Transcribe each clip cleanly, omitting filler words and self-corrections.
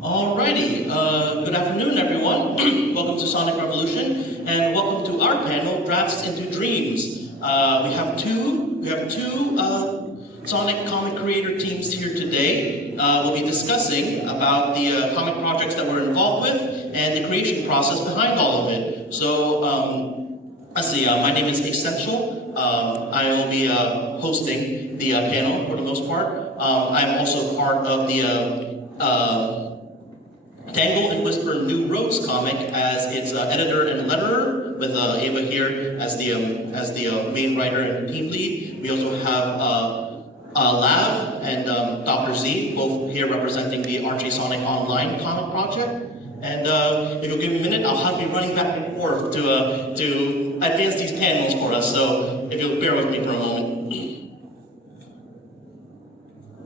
Alrighty, good afternoon everyone. Welcome to Sonic Revolution, and welcome to our panel, Drafts into Dreams. We have two Sonic comic creator teams here today. We'll be discussing about the comic projects that we're involved with and the creation process behind all of it. So, let's see, my name is Acesential. I will be hosting the panel for the most part. I'm also part of the Tangle Whisper New Roads comic as its editor and letterer, with Ava here as the main writer and team lead. We also have Lav and Dr. Z, both here representing the Archie Sonic Online comic project. And if you'll give me a minute, I'll have you running back and forth to advance these panels for us. So if you'll bear with me for a moment.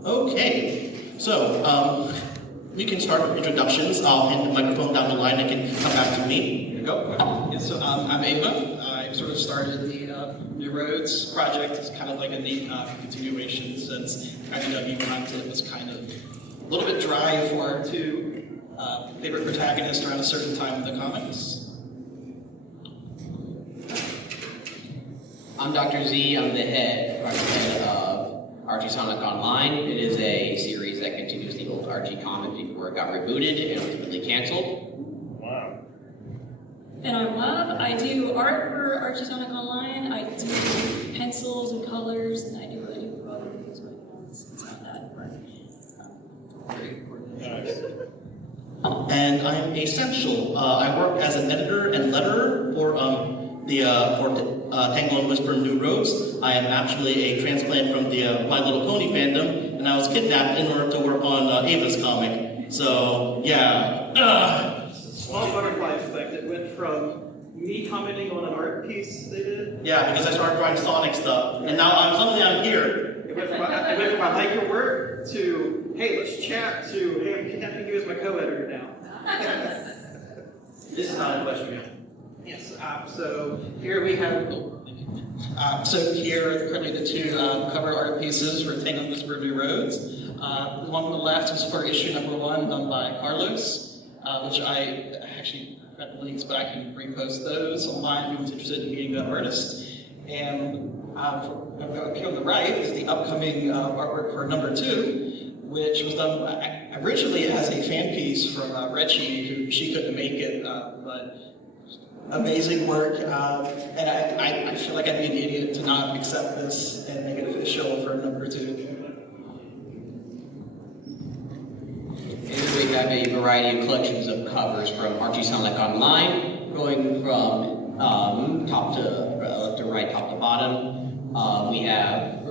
Okay, so we can start with introductions. I'll hand the microphone down the line and can come back to me. Here we go. Yeah, so I'm Ava. I sort of started the New Roads project. It's kind of like a neat continuation since IDW content was kind of a little bit dry for our two favorite protagonists around a certain time in the comics. I'm Dr. Z. I'm the head of Archie Sonic Online. It is a series that continues the old Archie comic before it got rebooted and ultimately canceled. Wow. And I'm Lav. I do art for Archie Sonic Online. I do pencils and colors, and I do other things, but it's not that very important. And I'm Acesential. I work as an editor and letterer for Tangle Whisper New Roads. I am actually a transplant from the My Little Pony fandom, and I was kidnapped in order to work on Ava's comic. So, yeah. Small butterfly effect. It went from me commenting on an art piece they did. Yeah, because I started drawing Sonic stuff, and now suddenly I'm here. It went from I like your work to, hey, let's chat, to, hey, I'm kidnapping you as my co-editor now. This is not a question. Yes, so here we have... So here are currently the two cover art pieces for Tangle Whisper New Roads. The one on the left is for issue number 1, done by Carlos, which I actually got the links, but I can repost those online if anyone's interested in meeting the artist. And here on the right is the upcoming artwork for number 2, which was done originally as a fan piece from Reggie, who she couldn't make it, but amazing work. And I feel like I'd be an idiot to not accept this and make it official for number 2. Here we have a variety of collections of covers from Archie Sonic Online, going from top to left to right, top to bottom. We have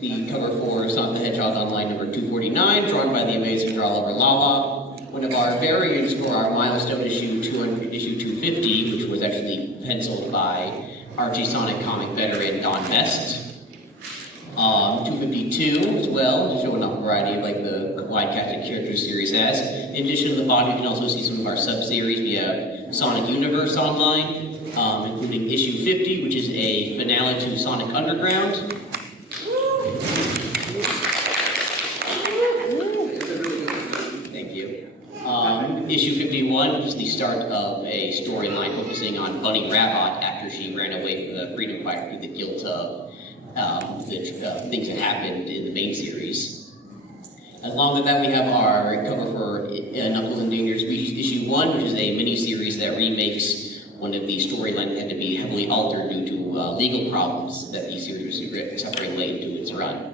the cover for Sonic the Hedgehog Online number 249, drawn by the amazing Draw Lover Lava. One of our variants for our milestone issue 250, which was actually penciled by Archie Sonic comic veteran Don Best. 252 as well, showing off a variety of like the wide-casted characters series has. In addition to the bottom, you can also see some of our sub-series. We have Sonic Universe Online, including issue 50, which is a finale to Sonic Underground. Issue 51 is the start of a storyline focusing on Bunny Rabbit after she ran away from the Freedom Fighter through the guilt of the things that happened in the main series. Along with that, we have our cover for Knuckles Endangered Species issue 1, which is a mini-series that remakes one of the storylines that had to be heavily altered due to legal problems that the series was suffering late into its run.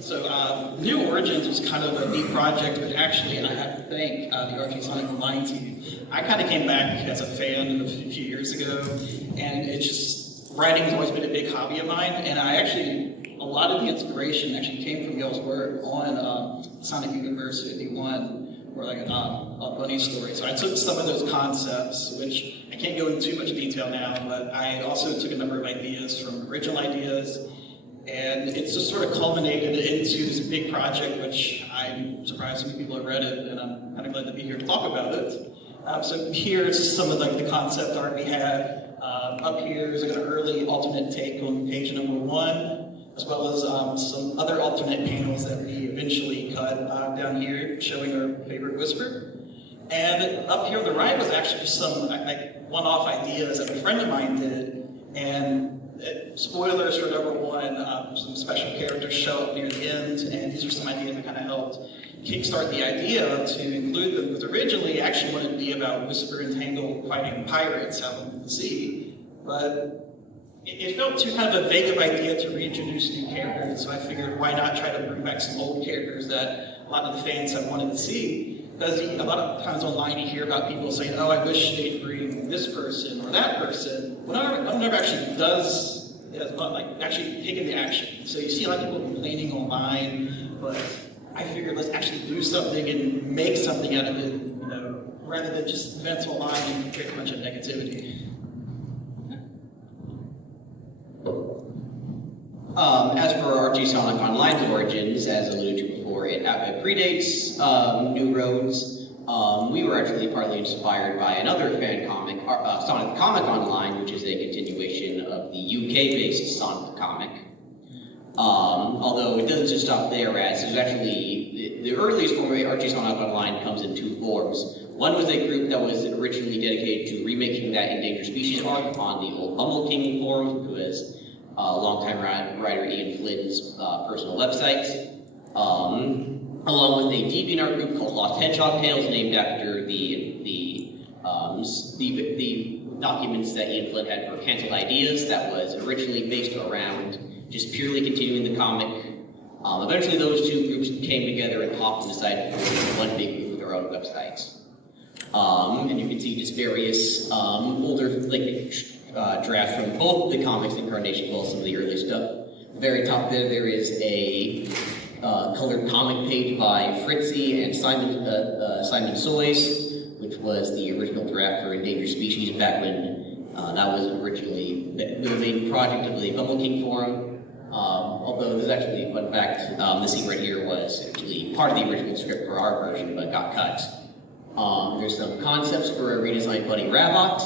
So New Origins was kind of a neat project, but actually, and I have to thank the Archie Sonic Online team. I kind of came back as a fan a few years ago, and it's just, writing has always been a big hobby of mine, and a lot of the inspiration actually came from y'all's work on Sonic Universe 51, or like a bunny story. So I took some of those concepts, which I can't go into too much detail now, but I also took a number of ideas from original ideas, and it's just sort of culminated into this big project, which I'm surprised so many people have read it, and I'm kind of glad to be here to talk about it. So here's some of like the concept art we had. Up here is like an early alternate take on page number 1, as well as some other alternate panels that we eventually cut down here, showing our favorite Whisper. And up here on the right was actually just some one-off ideas that a friend of mine did. And spoilers for number 1, some special characters show up near the end, and these are some ideas that kind of helped kickstart the idea to include them, because originally it actually wanted to be about Whisper and Tangle fighting pirates out in the sea, but it felt too kind of a vague of idea to reintroduce new characters, so I figured why not try to bring back some old characters that a lot of the fans have wanted to see, because a lot of times online you hear about people saying, oh, I wish they'd bring this person or that person. No one ever actually does, it's not like actually taking the action. So you see a lot of people complaining online, but I figured let's actually do something and make something out of it, you know, rather than just vent online and create a bunch of negativity. As for Archie Sonic Online's origins, as alluded to before, it predates New Roads. We were actually partly inspired by another fan comic, Sonic the Comic Online, which is a continuation of the UK-based Sonic the Comic. Although it doesn't just stop there, as there's actually, the earliest form of Archie Sonic Online comes in 2 forms. One was a group that was originally dedicated to remaking that endangered species arc on the old Bumble King forums, which was longtime writer Ian Flynn's personal website, along with a DeviantArt group called Lost Hedgehog Tales, named after the documents that Ian Flynn had for canceled ideas that was originally based around just purely continuing the comic. Eventually those 2 groups came together and talked and decided to form one big group with their own websites. And you can see just various older drafts from both the comics incarnation, well, some of the early stuff. At the very top there is a colored comic page by Fritzy and Simon Soys, which was the original draft for Endangered Species back when that was originally the main project of the Bumble King forum. Although there's actually, fun fact, this scene right here was actually part of the original script for our version, but got cut. There's some concepts for a redesigned Bunny Rabbit.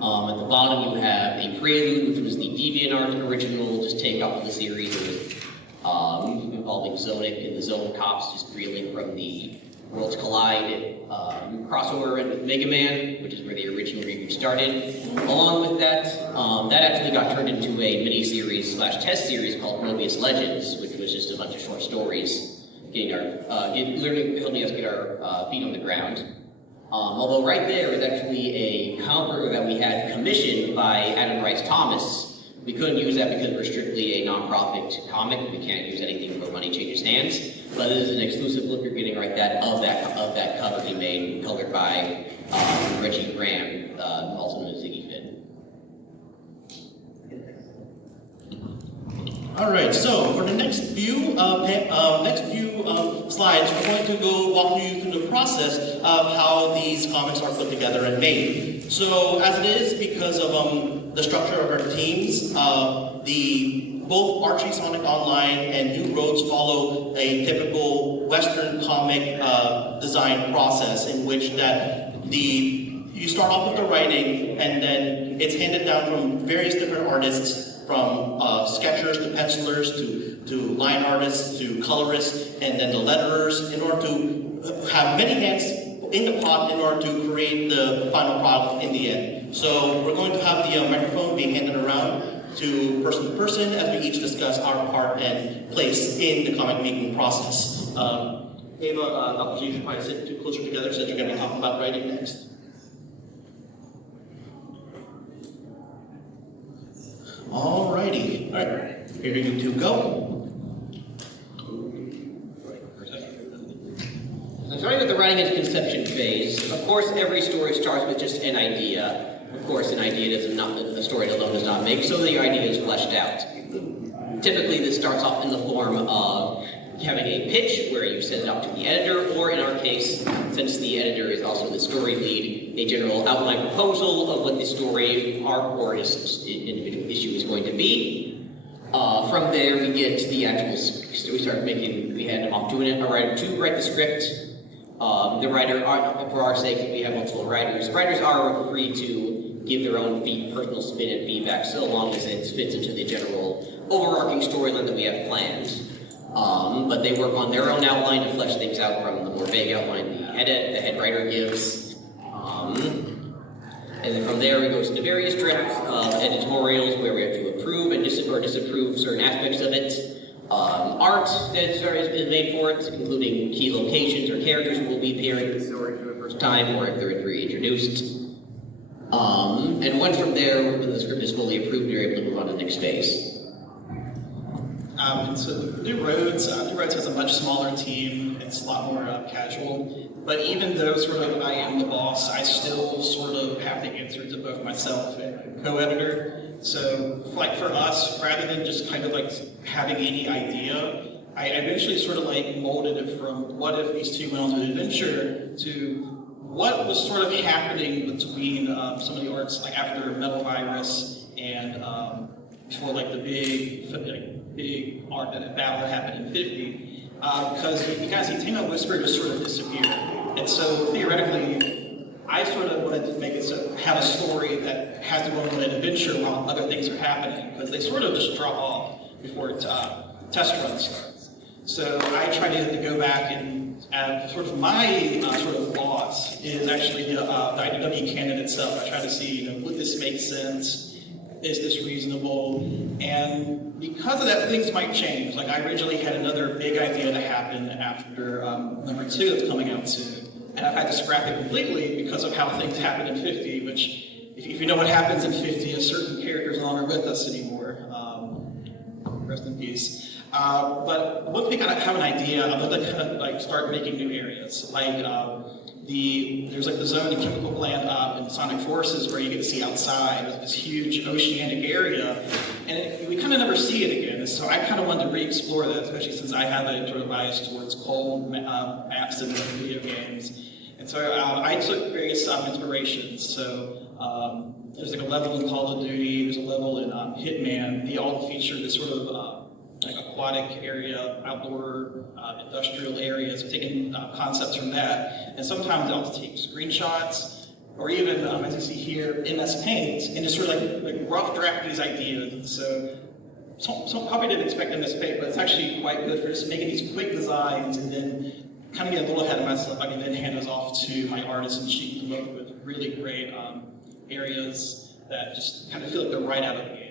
At the bottom you have a prelude, which was the DeviantArt original, just take off of the series. It was involving Zonic and the Zone Cops just reeling from the Worlds Collide crossover event with Mega Man, which is where the original reboot started. Along with that, that actually got turned into a mini-series / test series called Mobius Legends, which was just a bunch of short stories, getting helping us get our feet on the ground. Although right there is actually a comic that we had commissioned by Adam Rice Thomas. We couldn't use that because we're strictly a non-profit comic. We can't use anything where money changes hands. But this is an exclusive look you're getting right of that cover he made, colored by Reggie Graham, also known as Ziggy Finn. All right, so for the next few slides, we're going to go walk you through the process of how these comics are put together and made. So as it is, because of the structure of our teams, both Archie Sonic Online and New Roads follow a typical Western comic design process, in which you start off with the writing, and then it's handed down from various different artists, from sketchers to pencilers to line artists to colorists, and then the letterers, in order to have many hands in the pot in order to create the final product in the end. So we're going to have the microphone being handed around to person as we each discuss our part and place in the comic making process. Ava, I'll you should probably sit closer together since you're going to be talking about writing next. Alrighty. Alright, here you two go. Starting with the writing and conception phase, of course every story starts with just an idea. Of course an idea the story alone does not make, so the idea is fleshed out. Typically this starts off in the form of having a pitch where you send it out to the editor, or in our case, since the editor is also the story lead, a general outline proposal of what the story arc or individual issue is going to be. From there we get to the actual, we hand off to a writer to write the script. The writer, for our sake, we have multiple writers. Writers are free to give their own personal spin and feedback, so long as it fits into the general overarching storyline that we have planned. But they work on their own outline to flesh things out from the more vague outline the head writer gives. And then from there we go to the various drafts of editorials where we have to approve and disapprove certain aspects of it. Art that is made for it, including key locations or characters who will be appearing in the story for the first time, or if they're reintroduced. And once from there, when the script is fully approved, you're able to move on to the next phase. And so New Roads has a much smaller team. It's a lot more casual. But even though sort of I am the boss, I still sort of have to answer to both myself and co-editor. So like for us, rather than just kind of like having any idea, I eventually sort of like molded it from what if these two went on an adventure to what was sort of happening between some of the arcs like after Metal Virus and before like the big arc that battle that happened in 50. Because you guys see Tangle Whisper just sort of disappeared. And so theoretically, I sort of wanted to make it so have a story that has to go on an adventure while other things are happening, because they sort of just drop off before test run starts. So I tried to go back and sort of my sort of boss is actually the IDW canon itself. I tried to see, would this make sense? Is this reasonable? And because of that, things might change. Like I originally had another big idea to happen after number 2 that's coming out soon. And I've had to scrap it completely because of how things happen in 50, which, if you know what happens in 50, a certain character is no longer with us anymore. Rest in peace. But once we kind of have an idea, I'm going to kind of like start making new areas. Like there's like the zone and chemical plant in Sonic Forces where you get to see outside. There's this huge oceanic area, and we kind of never see it again. So I kind of wanted to re-explore that, especially since I have a sort of bias towards cold maps and video games. And so I took various inspirations. So there's like a level in Call of Duty, there's a level in Hitman. They all feature this sort of like aquatic area, outdoor industrial areas, taking concepts from that. And sometimes I'll take screenshots, or even, as you see here, MS Paint, and just sort of like rough draft these ideas. And so some probably didn't expect MS Paint, but it's actually quite good for just making these quick designs, and then kind of get a little ahead of myself. I can then hand those off to my artist, and she can come up with really great areas that just kind of feel like they're right out of the game.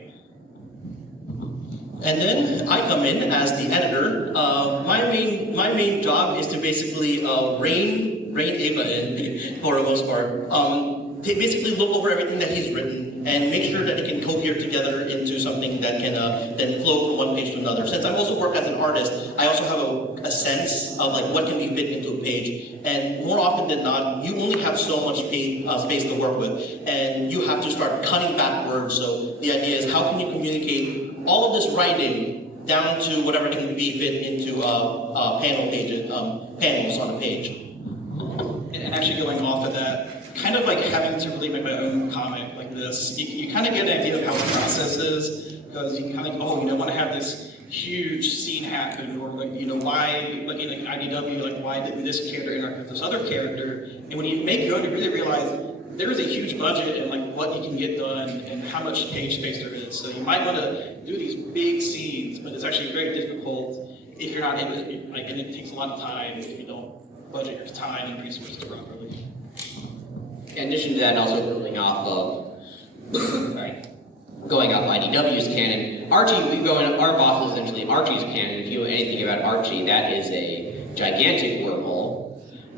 And then I come in as the editor. My main job is to basically rein Ava in for the most part. To basically look over everything that he's written and make sure that it can cohere together into something that can then flow from one page to another. Since I also work as an artist, I also have a sense of like what can be fit into a page. And more often than not, you only have so much space to work with, and you have to start cutting backwards. So the idea is, how can you communicate all of this writing down to whatever can be fit into panels on a page. And actually going off of that, kind of like having to really make my own comic like this, you kind of get an idea of how the process is, because you kind of want to have this huge scene happen, or like, why, like in like IDW, like why didn't this character interact with this other character? And when you make your own, you really realize there is a huge budget and like what you can get done and how much page space there is. So you might want to do these big scenes, but it's actually very difficult if you're not able to, and it takes a lot of time if you don't budget your time and resources properly. In addition to that, and also building off of, going off IDW's canon, Archie, our boss is essentially Archie's canon. If you know anything about Archie, that is a gigantic wormhole.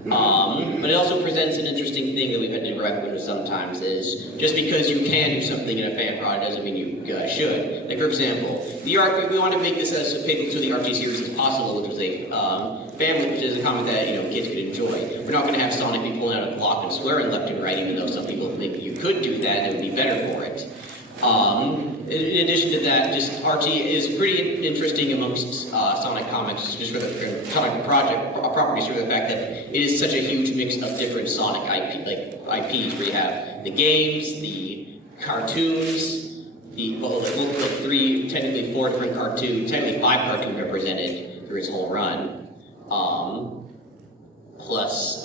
But it also presents an interesting thing that we've had to grapple with sometimes, is just because you can do something in a fan product doesn't mean you should. Like, for example, we want to make this as faithful to the Archie series as possible, which was a family, which is a comic that kids could enjoy. We're not going to have Sonic be pulling out a block and swearing left and right, even though some people think you could do that and it would be better for it. In addition to that, just Archie is pretty interesting amongst Sonic comics, just for the comic properties, for the fact that it is such a huge mix of different Sonic IPs, where you have the games, the cartoons, technically 4 different cartoons, technically 5 cartoons represented through his whole run. Plus,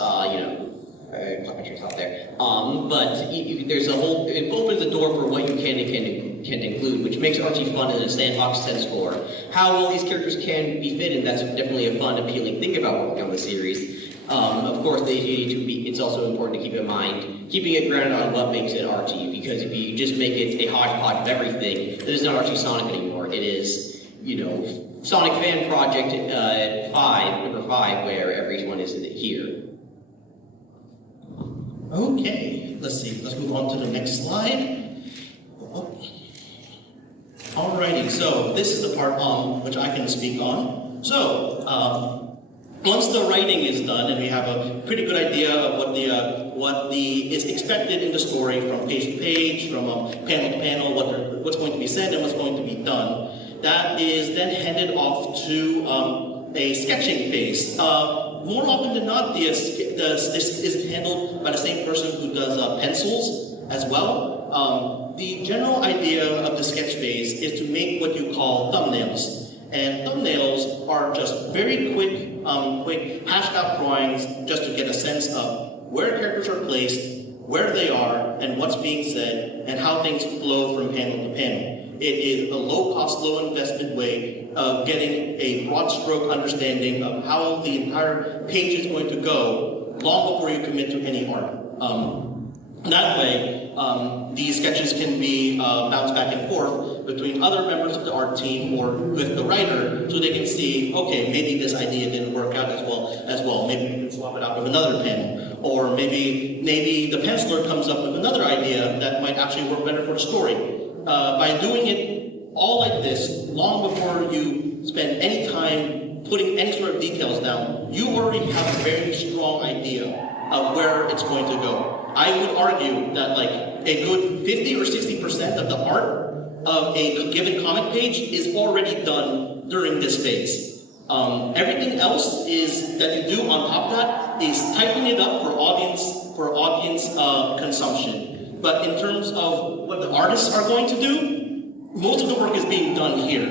caught my train of thought there. But there's a whole, it opens the door for what you can include, which makes Archie fun in a sandbox sense for how all these characters can be fit, and that's definitely a fun, appealing thing about working on the series. Of course, it's also important to keep in mind, keeping it grounded on what makes it Archie, because if you just make it a hodgepodge of everything, then it's not Archie Sonic anymore. It is, Sonic Fan Project number 5, where everyone is here. Okay, let's see. Let's move on to the next slide. Alrighty, so this is the part which I can speak on. So, once the writing is done and we have a pretty good idea of what is expected in the story from page to page, from panel to panel, what's going to be said and what's going to be done, that is then handed off to a sketching phase. More often than not, this is handled by the same person who does pencils as well. The general idea of the sketch phase is to make what you call thumbnails. And thumbnails are just very quick hashed out drawings just to get a sense of where characters are placed, where they are, and what's being said, and how things flow from panel to panel. It is a low-cost, low-investment way of getting a broad stroke understanding of how the entire page is going to go long before you commit to any art. That way, these sketches can be bounced back and forth between other members of the art team or with the writer, so they can see, okay, maybe this idea didn't work out as well. Maybe we can swap it out with another panel, or maybe the penciler comes up with another idea that might actually work better for the story. By doing it all like this, long before you spend any time putting any sort of details down, you already have a very strong idea of where it's going to go. I would argue that like a good 50 or 60% of the art of a given comic page is already done during this phase. Everything else is that you do on top of that is typing it up for audience consumption. But in terms of what the artists are going to do, most of the work is being done here.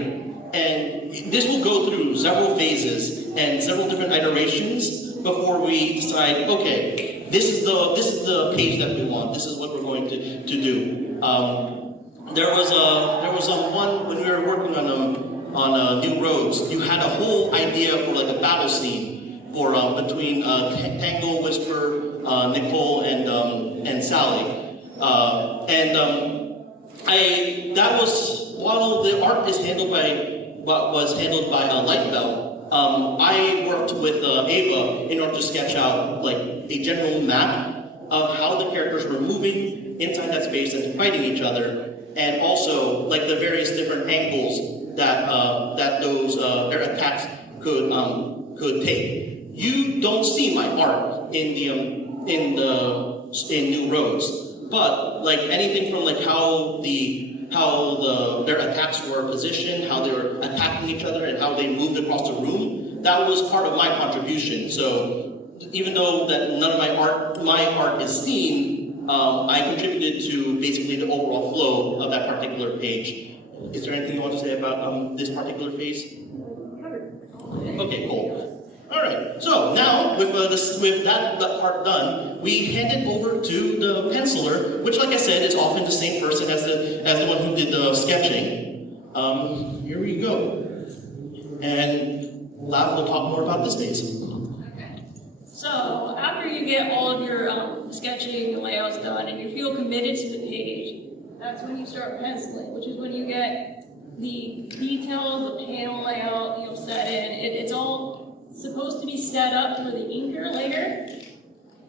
And this will go through several phases and several different iterations before we decide, okay, this is the page that we want. This is what we're going to do. There was one when we were working on New Roads. You had a whole idea for like a battle scene for between Tangle Whisper, Nicole, and Sally. That was, while the art is was handled by Light Belt, I worked with Ava in order to sketch out like a general map of how the characters were moving inside that space and fighting each other, and also like the various different angles that those their attacks could take. You don't see my art in New Roads. But like anything from like how their attacks were positioned, how they were attacking each other, and how they moved across the room, that was part of my contribution. So even though that none of my art is seen, I contributed to basically the overall flow of that particular page. Is there anything you want to say about this particular phase? Okay, cool. All right. So now, with that part done, we hand it over to the penciler, which, like I said, is often the same person as the one who did the sketching. Here we go, and Lav will talk more about this phase. Okay. So after you get all of your sketching and layouts done, and you feel committed to the page, that's when you start penciling, which is when you get the details, the panel layout, set in. It's all supposed to be set up for the inker later,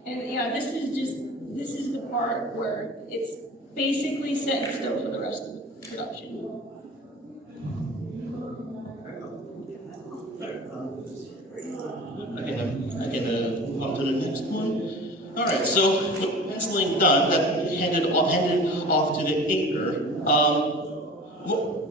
and yeah, this is the part where it's basically set in stone for the rest of the production. I can move on to the next one. All right, so with penciling done, that handed off to the inker.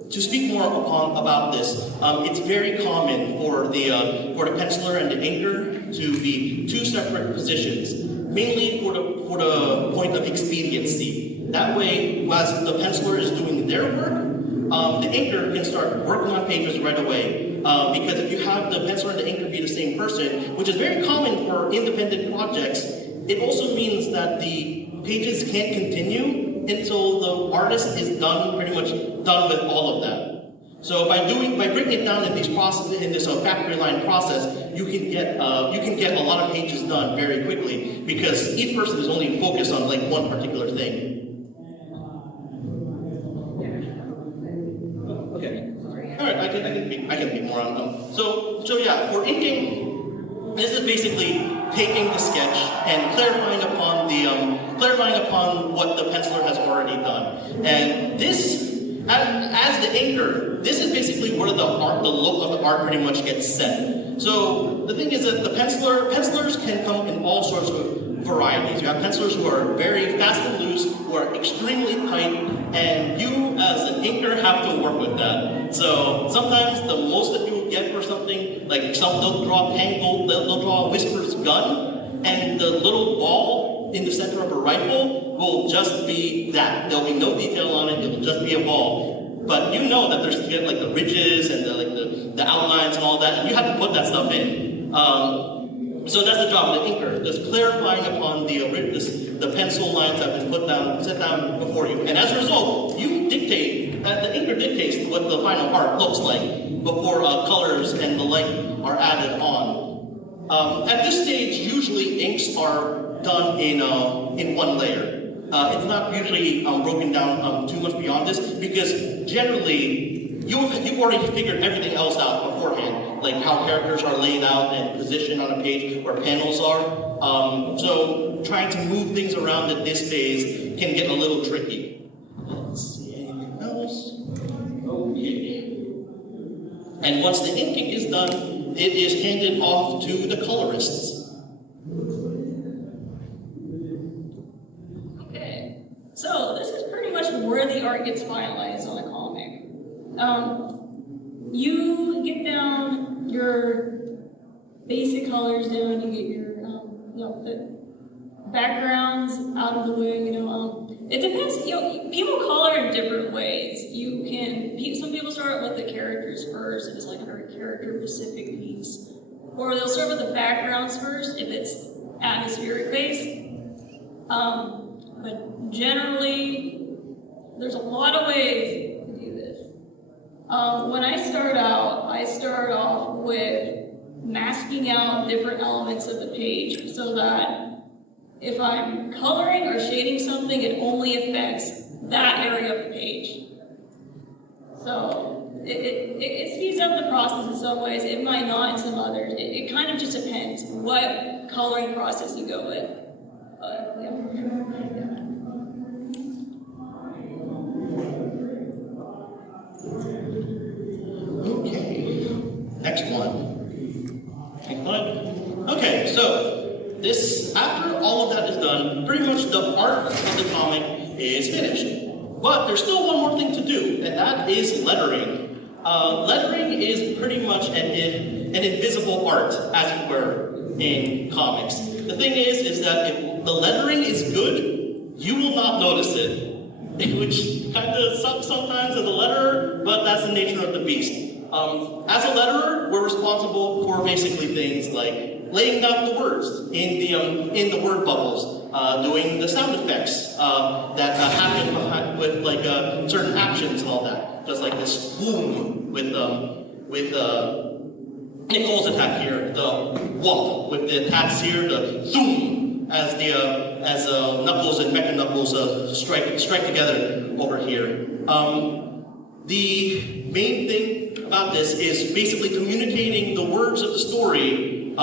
To speak more about this, it's very common for the penciler and the inker to be two separate positions, mainly for the point of expediency. That way, as the penciler is doing their work, the inker can start working on pages right away. Because if you have the penciler and the inker be the same person, which is very common for independent projects, it also means that the pages can't continue until the artist is pretty much done with all of that. So by breaking it down in these processes, in this factory line process, you can get a lot of pages done very quickly because each person is only focused on like one particular thing. Okay. All right, I can be more on them. So yeah, for inking, this is basically taking the sketch and clarifying upon what the penciler has already done. And this, as the inker, this is basically where the look of the art pretty much gets set. So the thing is that the pencilers can come in all sorts of varieties. You have pencilers who are very fast and loose, who are extremely tight, and you as an inker have to work with that. So sometimes the most that you will get for something, like they'll draw they'll draw Whisper's gun, and the little ball in the center of a rifle will just be that. There'll be no detail on it, it'll just be a ball. But you know that there's like the ridges and the outlines and all that, and you have to put that stuff in. So that's the job of the inker, just clarifying upon the pencil lines that have been set down before you. And as a result, the inker dictates what the final art looks like before colors and the like are added on. At this stage, usually inks are done in one layer. It's not usually broken down too much beyond this because generally you've already figured everything else out beforehand, like how characters are laid out and positioned on a page, where panels are. So trying to move things around at this phase can get a little tricky. Let's see, anything else? Okay. And once the inking is done, it is handed off to the colorists. Okay, so this is pretty much where the art gets finalized on a comic. You get down your basic colors down, you get your the backgrounds out of the way, it depends, people color in different ways. Some people start with the characters first, if it's like a very character-specific piece. Or they'll start with the backgrounds first, if it's atmospheric-based. But generally, there's a lot of ways to do this. When I start off with masking out different elements of the page so that if I'm coloring or shading something, it only affects that area of the page. So it speeds up the process in some ways, it might not in some others. It kind of just depends what coloring process you go with. But, yeah. Okay, next one. Okay, so after all of that is done, pretty much the art of the comic is finished. But there's still one more thing to do, and that is lettering. Lettering is pretty much an invisible art, as it were, in comics. The thing is that if the lettering is good, you will not notice it, which kind of sucks sometimes as a letterer, but that's the nature of the beast. As a letterer, we're responsible for basically things like laying out the words in the word bubbles, doing the sound effects that happen with like certain actions and all that. Just like this boom with Nicole's attack here, the whomp with the attacks here, the zoom as Knuckles and Mecha Knuckles strike together over here. The main thing about this is basically communicating the words of the story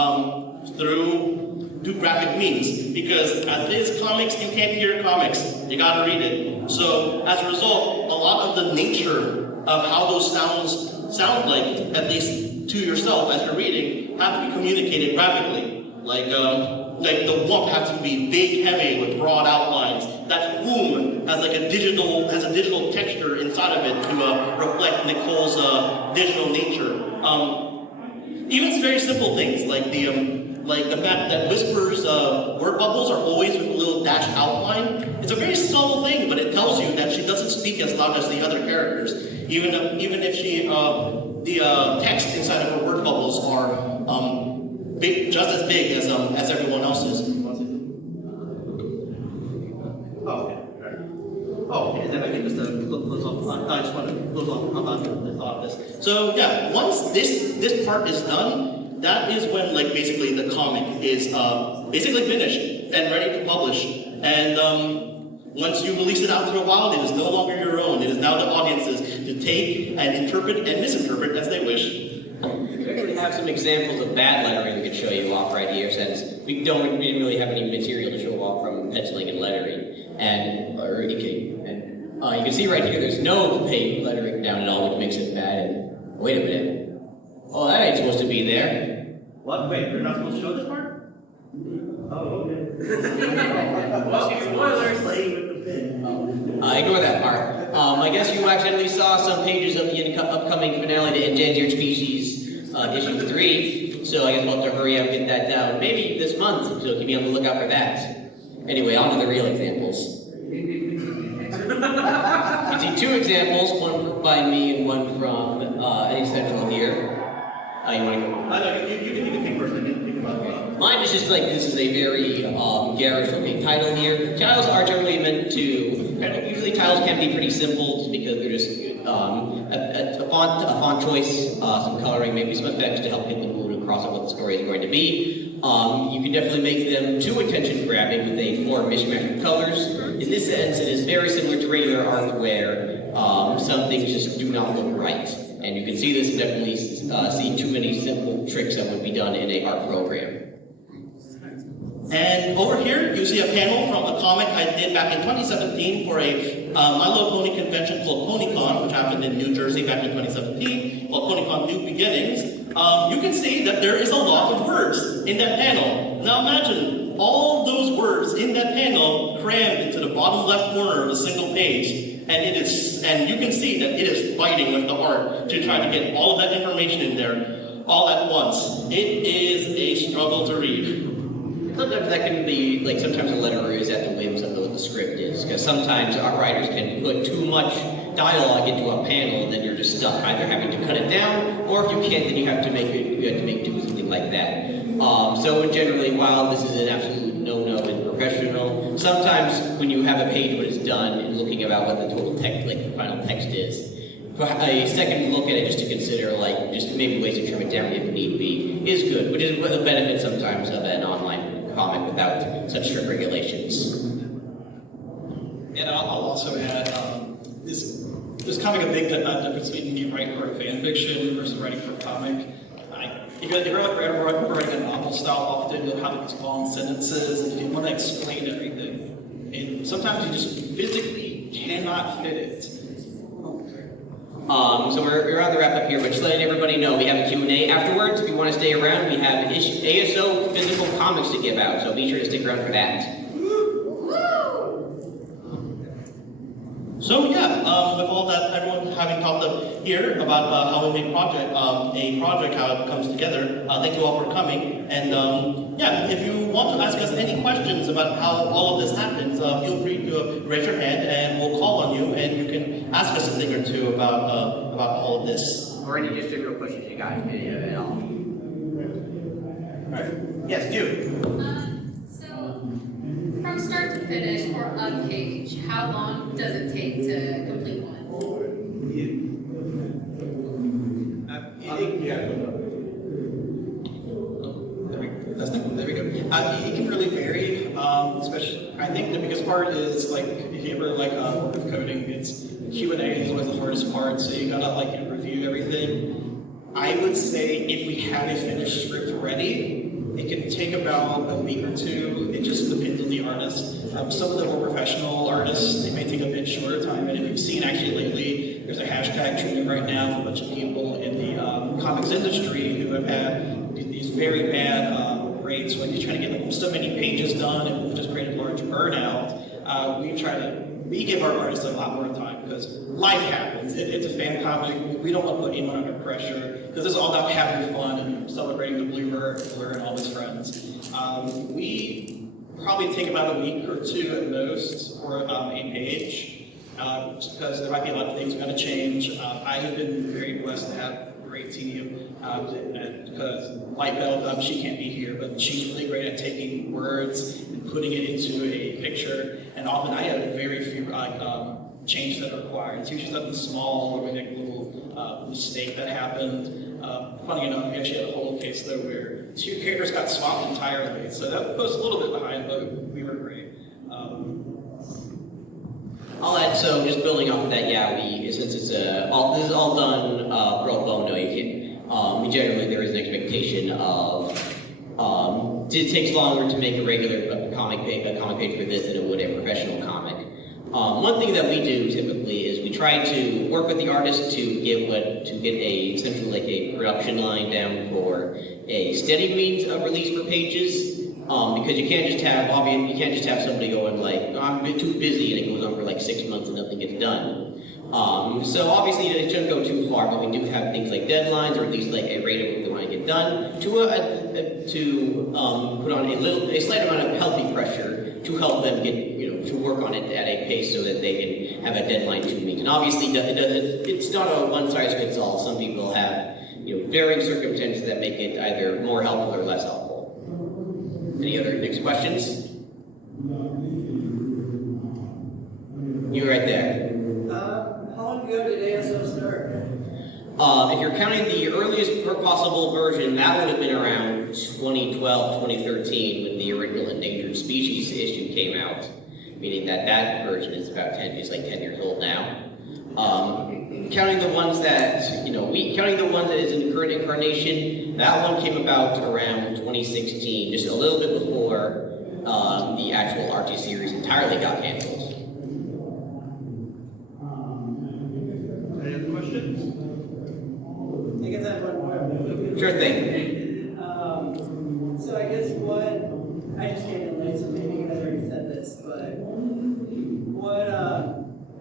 through graphic means. Because as it is comics, you can't hear comics. You gotta read it. So as a result, a lot of the nature of how those sounds sound like, at least to yourself as you're reading, have to be communicated graphically. Like the whomp has to be big, heavy, with broad outlines. That boom has a digital texture inside of it to reflect Nicole's digital nature. Even very simple things like the fact that Whisper's word bubbles are always with a little dash outline. It's a very subtle thing, but it tells you that she doesn't speak as loud as the other characters. Even if she the text inside of her word bubbles are just as big as everyone else's. goes on about the thought of this. So yeah, once this part is done, that is when like basically the comic is basically finished and ready to publish. And once you release it out to the wild, it is no longer your own. It is now the audience's to take and interpret and misinterpret as they wish. We actually have some examples of bad lettering we could show you off right here, since we didn't really have any material to show off from penciling and lettering, and you can see right here there's no paint lettering down at all, which makes it bad. And wait a minute, oh, that ain't supposed to be there. What? Wait, we're not supposed to show this part? Oh, okay. Well, spoilers. Playing with the pen. Ignore that part. I guess you accidentally saw some pages of the upcoming finale to Endangered Species issue 3, so I guess we'll have to hurry up and get that down. Maybe this month, so keep me on the lookout for that. Anyway, on to the real examples. You see two examples, one by me and one from Acesential here. You want to go? No, you can think first. I didn't think about it. Mine is just like, this is a very garish looking title here. Titles are generally meant to, usually titles can be pretty simple just because they're just a font choice, some coloring, maybe some effects to help get the mood across of what the story is going to be. You can definitely make them too attention grabbing with a poor mishmash of colors. In this sense, it is very similar to regular art where some things just do not look right. And you can see this and definitely see too many simple tricks that would be done in an art program. And over here, you see a panel from a comic I did back in 2017 for a My Little Pony convention called PonyCon, which happened in New Jersey back in 2017, called PonyCon New Beginnings. You can see that there is a lot of words in that panel. Now imagine all those words in that panel crammed into the bottom left corner of a single page. And you can see that it is fighting with the art to try to get all of that information in there all at once. It is a struggle to read. Sometimes that can be, like sometimes a letterer is at the whims of what the script is, because sometimes art writers can put too much dialogue into a panel and then you're just stuck either having to cut it down, or if you can't, then you have to make do something like that. So generally, while this is an absolute no-no and professional, sometimes when you have a page when it's done and looking about what the total text, like the final text is, a second look at it just to consider, like, just maybe ways to trim it down if need be, is good, which is a benefit sometimes of an online comic without such strict regulations. And I'll also add, there's kind of a big difference between me writing for a fan fiction versus writing for a comic. If you're like writing a novel style, often you'll have these long sentences and you want to explain everything. And sometimes you just physically cannot fit it. So we're on the wrap up here, but just letting everybody know we have a Q&A afterwards. If you want to stay around, we have ASO physical comics to give out, so be sure to stick around for that. So yeah, with all that, everyone having talked up here about how we make a project, how it comes together, thank you all for coming. And yeah, if you want to ask us any questions about how all of this happens, feel free to raise your hand and we'll call on you and you can ask us a thing or two about all of this. Or any just general questions you got in video at all. Alright. Yes, you. So, from start to finish for a page, how long does it take to complete one? There we go. It can really vary, especially, I think the biggest part is, like, if you ever, like, work with coding, it's Q&A is always the hardest part, so you gotta, like, review everything. I would say if we have a finished script ready, it can take about a week or two. It just depends on the artist. Some of the more professional artists, they may take a bit shorter time, and if you've seen actually lately, there's a hashtag trending right now for a bunch of people in the comics industry who have had these very bad rates when you're trying to get so many pages done and will just create a large burnout. We give our artists a lot more time because life happens. It's a fan comic. We don't want to put anyone under pressure because it's all about having fun and celebrating the Blur and all his friends. We probably take about a week or two at most for a page, just because there might be a lot of things going to change. I have been very blessed to have a great team, because Lightbelt, she can't be here, but she's really great at taking words and putting it into a picture. And often I have very few changes that are required. It's usually something small, or maybe a little mistake that happened. Funny enough, we actually had a whole case though where 2 characters got swapped entirely, so that was a little bit behind, but we were great. I'll add, so just building off of that, yeah, since it's this is all done pro bono, you can, generally there is an expectation of, it takes longer to make a regular comic page for this than it would a professional comic. One thing that we do typically is we try to work with the artist to get essentially like a production line down for a steady means of release for pages. Because you can't just have somebody going like, oh, I'm a bit too busy, and it goes on for like 6 months and nothing gets done. So obviously it shouldn't go too far, but we do have things like deadlines, or at least like a rate of what they want to get done, to put on a slight amount of healthy pressure to help them get, to work on it at a pace so that they can have a deadline to meet. And obviously it's not a one size fits all. Some people have varying circumstances that make it either more helpful or less helpful. Any other next questions? You right there. How long ago did ASO start? If you're counting the earliest possible version, that would have been around 2012, 2013 when the original endangered species issue came out, meaning that version is about 10 years old now. Counting the ones that, counting the one that is in the current incarnation, that one came about around 2016, just a little bit before the actual Archie series entirely got canceled. Any other questions? I guess I have one more. Sure thing. So I guess I just came in late, so maybe you guys already said this, but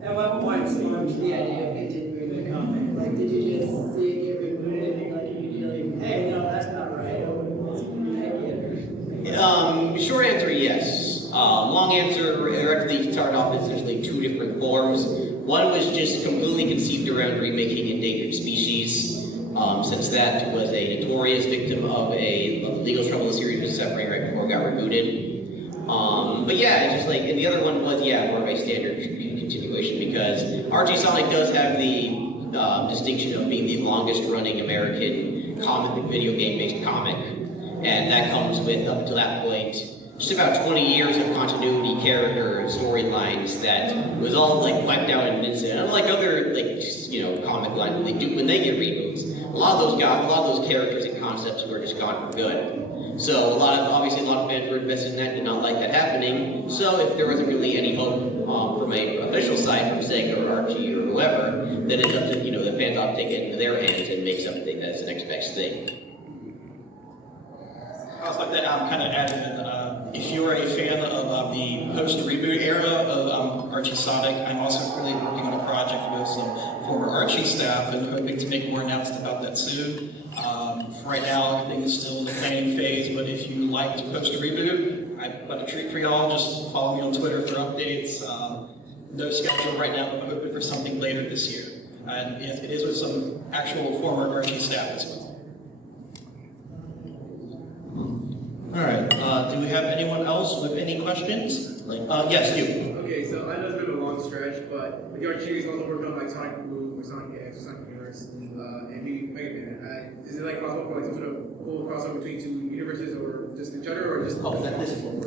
at what point sparked the idea of continuing the comic? Like, did you just see it get rebooted and like immediately, hey, no, that's not right, Short answer, yes. Long answer, actually started off as essentially 2 different forms. One was just completely conceived around remaking endangered species, since that was a notorious victim of the legal trouble the series was suffering right before it got rebooted. But yeah, it's just like, and the other one was, more of a standard continuation, because Archie Sonic does have the distinction of being the longest running American video game-based comic. And that comes with, up to that point, just about 20 years of continuity, character, storylines that was all like wiped out in an instant. Unlike other comic lines when they get reboots, a lot of those characters and concepts were just gone for good. So obviously a lot of fans were invested in that, did not like that happening. So if there wasn't really any hope from a official side from Sega or Archie or whoever, then it's up to the fans ought to take it into their hands and make something that's the next best thing. I was like that, kind of adding that if you are a fan of the post-reboot era of Archie Sonic, I'm also currently working on a project with some former Archie staff and hoping to make more announcements about that soon. For right now, everything is still in the planning phase, but if you like to post-reboot, I've got a treat for y'all. Just follow me on Twitter for updates. No schedule right now, but I'm hoping for something later this year. And it is with some actual former Archie staff as well. All right. Do we have anyone else with any questions? Yes, you. Okay, so I know it's been a long stretch, but the Archie series also worked on like Sonic Boom or Sonic X or Sonic Universe, and Mega Man. Is it like possible for like some sort of cool crossover between 2 universes, or just each other, or just? Oh, is that this one?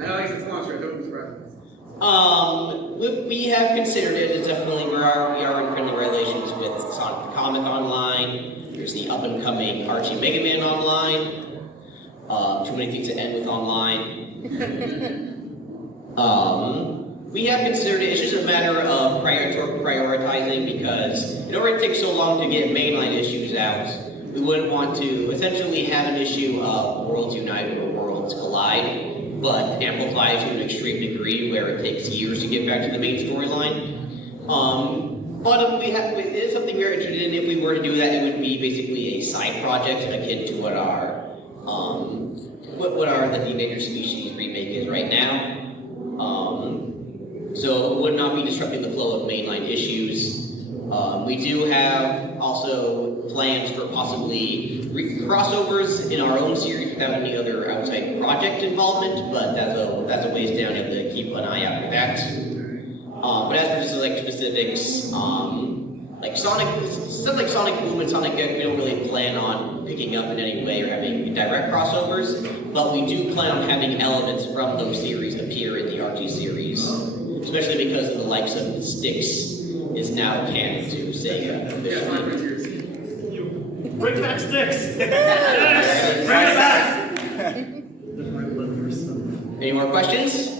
I know it's a long stretch. Don't be surprised. We have considered it. It's definitely we are in friendly relations with Sonic the Comic Online. There's the up and coming Archie Mega Man Online. Too many things to end with online. We have considered it. It's just a matter of prioritizing, because it already takes so long to get mainline issues out. We wouldn't want to essentially have an issue of Worlds Unite or Worlds Collide, but amplify to an extreme degree where it takes years to get back to the main storyline. But it is something we're interested in. If we were to do that, it would be basically a side project akin to what our the endangered species remake is right now. So it would not be disrupting the flow of mainline issues. We do have also plans for possibly crossovers in our own series without any other outside project involvement, but that's a ways down. You have to keep an eye out for that. But as for just like specifics, like Sonic, stuff like Sonic Boom and Sonic Egg, we don't really plan on picking up in any way or having direct crossovers, but we do plan on having elements from those series appear in the Archie series, especially because of the likes of Styx is now canon to Sega. Bring back Sticks! Yes! Bring it back! Any more questions?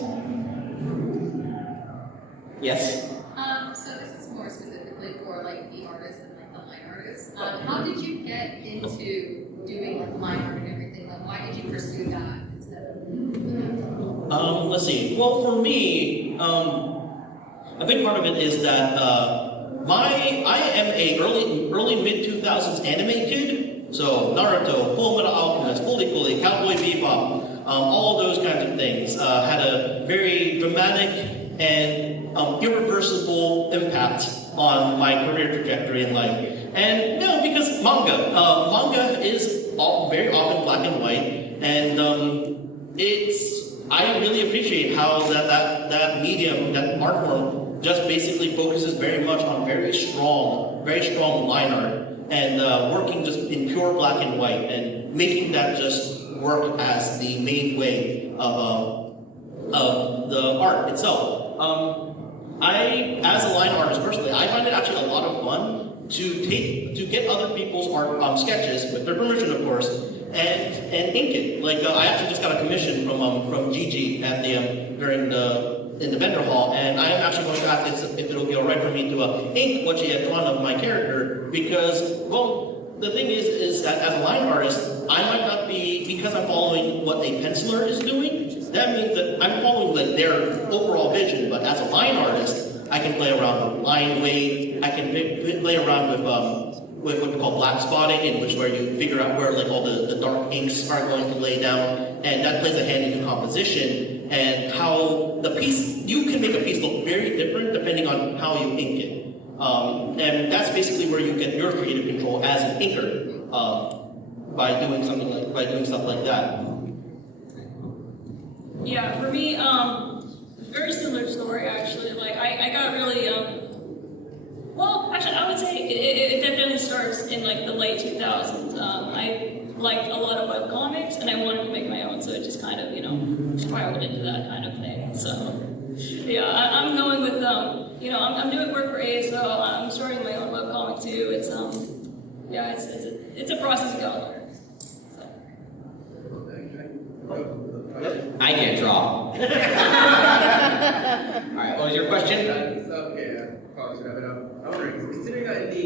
Yes? So this is more specifically for like the artists and like the line artists. How did you get into doing like line art and everything? Like why did you pursue that instead of? Let's see. Well, for me, a big part of it is that I am a early mid 2000s anime kid. So Naruto, Fullmetal Alchemist, Fully, Cowboy Bebop, all of those kinds of things had a very dramatic and irreversible impact on my career trajectory in life. And because manga is very often black and white, and I really appreciate how that medium, that art form, just basically focuses very much on very strong line art, and working just in pure black and white, and making that just work as the main way of the art itself. As a line artist personally, I find it actually a lot of fun to get other people's art sketches, with their permission of course, and ink it. Like I actually just got a commission from Gigi at the in the vendor hall, and I am actually going to ask if it'll be alright for me to ink what she had drawn of my character, because, well, the thing is that as a line artist, I might not be, because I'm following what a penciler is doing, that means that I'm following their overall vision, but as a line artist, I can play around with line weight, I can play around with what we call black spotting, in which where you figure out where like all the dark inks are going to lay down, and that plays a hand into composition, and how the piece, you can make a piece look very different depending on how you ink it. And that's basically where you get your creative control as an inker, by doing stuff like that. Yeah, for me, very similar story actually. Like I got really well, actually I would say it definitely starts in like the late 2000s. I liked a lot of webcomics and I wanted to make my own, so it just kind of, spiraled into that kind of thing. So yeah, I'm going with I'm doing work for ASO. I'm starting my own webcomic too. It's it's a process going on. I can't draw. Alright, what was your question? Probably should have it up. I'm wondering, considering that in the,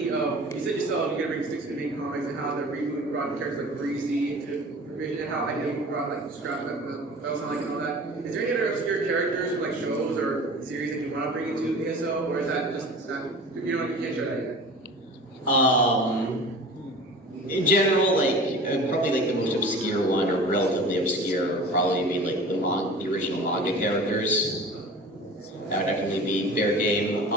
you said yourself you're going to bring 6 main comics, and how the reboot brought characters like Breezy into provision, and how like they brought like Scrap that felt like and all that. Is there any other obscure characters or like shows or series that you want to bring into ASO, or is that just not, you can't share that yet? In general, probably like the most obscure one, or relatively obscure, would probably be like the original manga characters. That would definitely be fair game.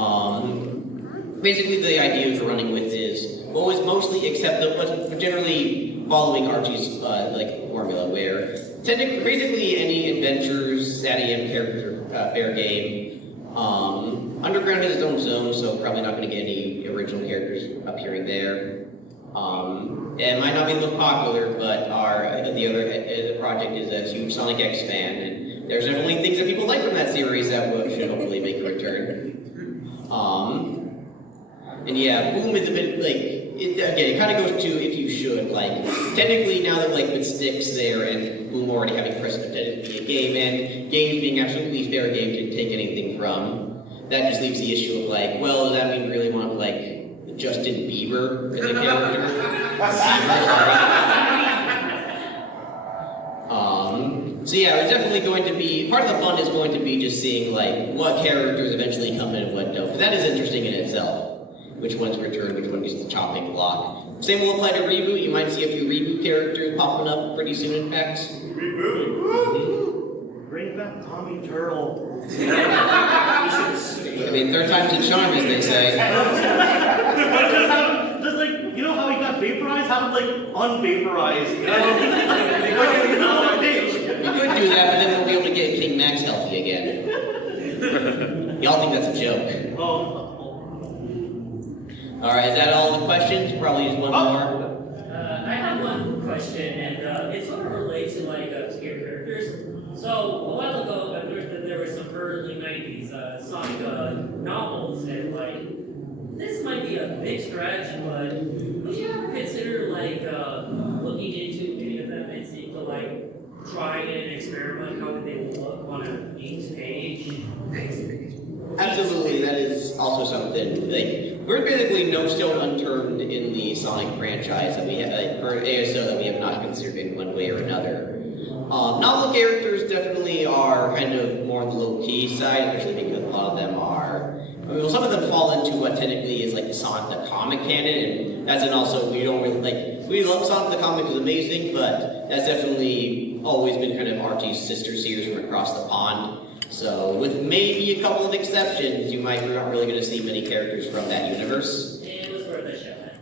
Basically, the idea we're running with is what was mostly acceptable, but generally following Archie's formula, where basically any adventures, ADM characters are fair game. Underground has its own zone, so probably not going to get any original characters appearing there. It might not be the most popular, but the other project is a huge Sonic X fan, and there's definitely things that people like from that series that should hopefully make a return. And yeah, Boom is a bit it kind of goes to if you should, technically now that with Styx there and Boom already having precedent to be a game, and games being absolutely fair game to take anything from, that just leaves the issue of well, does that mean we really want Justin Bieber as a character? So yeah, it's definitely going to be, part of the fun is going to be just seeing what characters eventually come in and what don't, because that is interesting in itself. Which ones return, which one gets the chopping block. Same will apply to reboot. You might see a few reboot characters popping up pretty soon, in fact. Reboot! Bring back Tommy Turtle. I mean, third time's a charm, as they say. Just how he got vaporized? How unvaporized? You could do that, but then we'll be able to get King Max healthy again. Y'all think that's a joke. All right, is that all the questions? Probably just one more. I have one question, and it sort of relates to like scare characters. So a while ago, I learned that there were some early '90s Sonic novels, and like this might be a big stretch, but would you ever consider like looking into any of them and seeing to like try and experiment how they look on a inked page? Absolutely, that is also something, like, we're basically no stone unturned in the Sonic franchise that we have, like, for ASO that we have not considered in one way or another. Novel characters definitely are kind of more on the low-key side, especially because a lot of them are, well, some of them fall into what technically is like the Sonic the comic canon, and as in also, we don't really, like, we love Sonic the comic is amazing, but that's definitely always been kind of Archie's sister series from across the pond. So, with maybe a couple of exceptions, you're not really going to see many characters from that universe. It was worth a shot.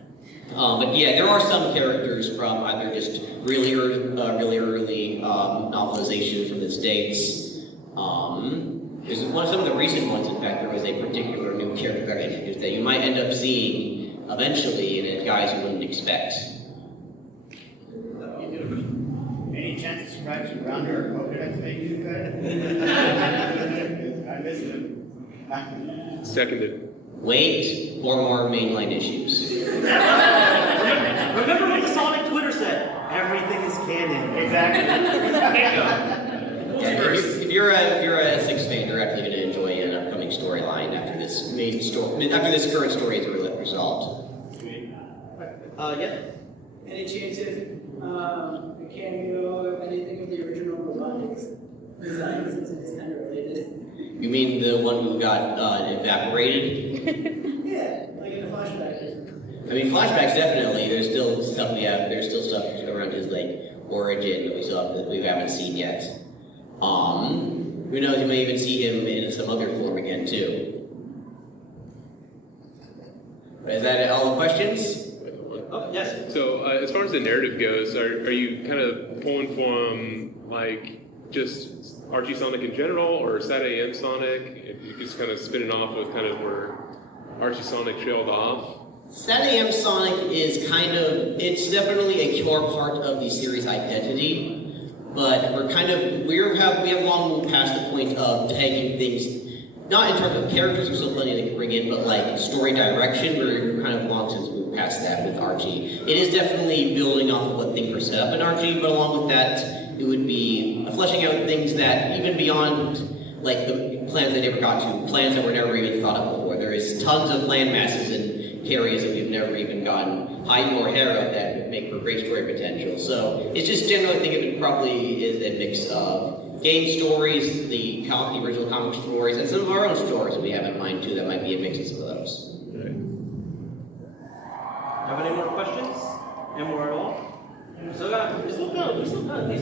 But yeah, there are some characters from either just really early novelizations from the States. There's some of the recent ones, in fact, there was a particular new character that I introduced that you might end up seeing eventually in guys you wouldn't expect. Any chance to scratch around her Pokedex maybe you could? I miss them. Seconded. Wait for more mainline issues. Remember what the Sonic Twitter said? Everything is canon. Exactly. Yeah, if you're a Six fan, you're actually going to enjoy an upcoming storyline after this main story, after this current story is resolved. Yeah. Any chance of a cameo of anything of the original robotics design, since it's kind of related? You mean the one who got evaporated? Yeah, like in a flashback. I mean, flashbacks definitely. There's still stuff we have. There's still stuff around his like origin that we haven't seen yet. Who knows? You may even see him in some other form again too. But is that all the questions? Oh, yes. So, as far as the narrative goes, are you kind of pulling from, like, just Archie Sonic in general, or Sat AM Sonic? If you just kind of spin it off with kind of where Archie Sonic trailed off? Sat AM Sonic is kind of, it's definitely a core part of the series identity, but we have long moved past the point of taking things, not in terms of characters, there's still plenty to bring in, but like story direction, we're kind of long since moved past that with Archie. It is definitely building off of what things were set up in Archie, but along with that, it would be fleshing out things that, even beyond like the plans they never got to, plans that were never even thought of before. There is tons of land masses and areas that we've never even gotten hide nor hair of that would make for great story potential. So it's just generally, I think it probably is a mix of game stories, the original comic stories, and some of our own stories that we have in mind too that might be a mix of some of those. Have any more questions? Any more at all? We still got a decent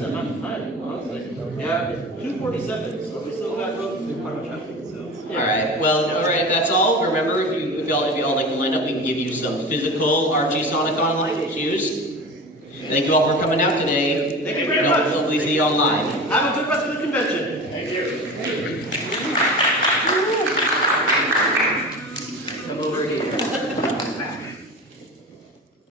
amount of time, honestly. Yeah, 2:47, so we still got relatively quite much happening. All right, that's all. Remember, if y'all like to line up, we can give you some physical Archie Sonic Online issues. Thank you all for coming out today. Thank you very much. Hopefully see you online. Have a good rest of the convention.